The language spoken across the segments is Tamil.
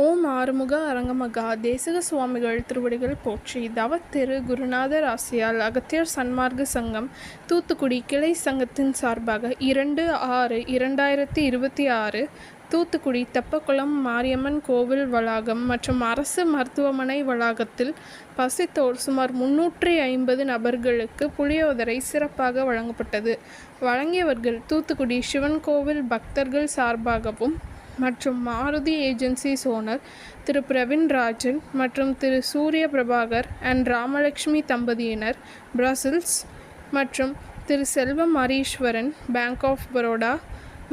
ஓம் ஆறுமுக அரங்கமகா தேசிக சுவாமிகள் திருவடிகள் போற்றி. தவத்திரு குருநாதர் ஆசியால் அகத்தியர் சன்மார்க்க சங்கம் தூத்துக்குடி கிளை சங்கத்தின் சார்பாக 2/6/2026 தூத்துக்குடி தெப்பக்குளம் மாரியம்மன் கோவில் வளாகம் மற்றும் அரசு மருத்துவமனை வளாகத்தில் பசித்தோர் சுமார் 350 நபர்களுக்கு புளியோதரை சிறப்பாக வழங்கப்பட்டது. வழங்கியவர்கள் தூத்துக்குடி சிவன் கோவில் பக்தர்கள் சார்பாகவும் மற்றும் மாருதி ஏஜென்சிஸ் ஓனர் திரு பிரவீன் ராஜன் மற்றும் திரு சூரிய பிரபாகர் அண்ட் ராமலட்சுமி தம்பதியினர் பிரசல்ஸ் மற்றும் திரு செல்வம் ஹரீஸ்வரன் பேங்க் ஆஃப் பரோடா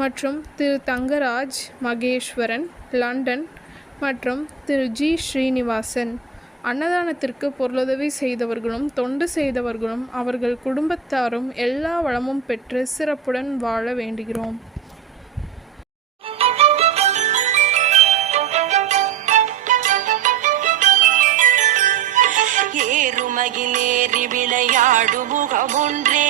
மற்றும் திரு தங்கராஜ் மகேஸ்வரன் லண்டன் மற்றும் திரு ஜி ஸ்ரீனிவாசன். அன்னதானத்திற்கு பொருளுதவி செய்தவர்களும் தொண்டு செய்தவர்களும் அவர்கள் குடும்பத்தாரும் எல்லா வளமும் பெற்று சிறப்புடன் வாழ வேண்டுகிறோம். ஏறுமகிலேறி விளையாடு முகமொன்றே,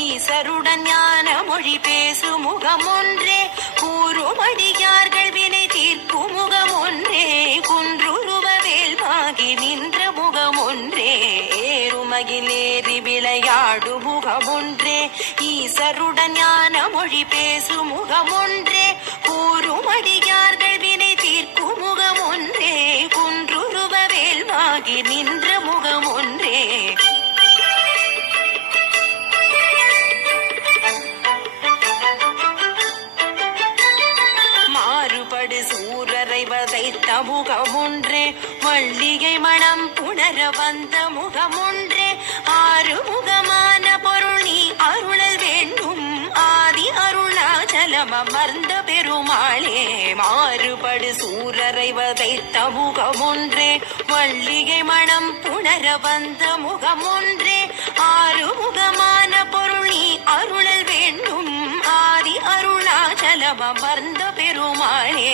ஈசருடன் ஞான மொழி பேசு முகமொன்றே, கூறுமடியார்கள் வினை தீர்க்கும் முகமொன்றே, குன்றுருவ வேல்வாகி நின்ற முகமொன்றே. ஏறுமகிலேறி விளையாடு முகமொன்றே, ஈசருடன் ஞான மொழி பேசு முகமொன்றே, கூறுமடியார்கள் வினை தீர்க்கும் முகமொன்றே, குன்றுருவ வேல்வாகி நின்ற முகமொன்றே. மாறுபடு சூரரை வதைத்த முகமொன்றே, மல்லிகை மணம் புணர வந்த முகமொன்றே, ஆறுமுகமான பொருள் நீ அருளல் வேண்டும், ஆதி அருணாச்சலம் அமர்ந்த பெருமாளே. மாறுபடு சூரரை வதைத்த முகமொன்றே, மல்லிகை மணம் புணர வந்த முகமொன்றே, ஆறுமுகமான பொருள் நீ அருளல் வேண்டும், ஆதி அருணாச்சலம் அமர்ந்த பெருமாளே.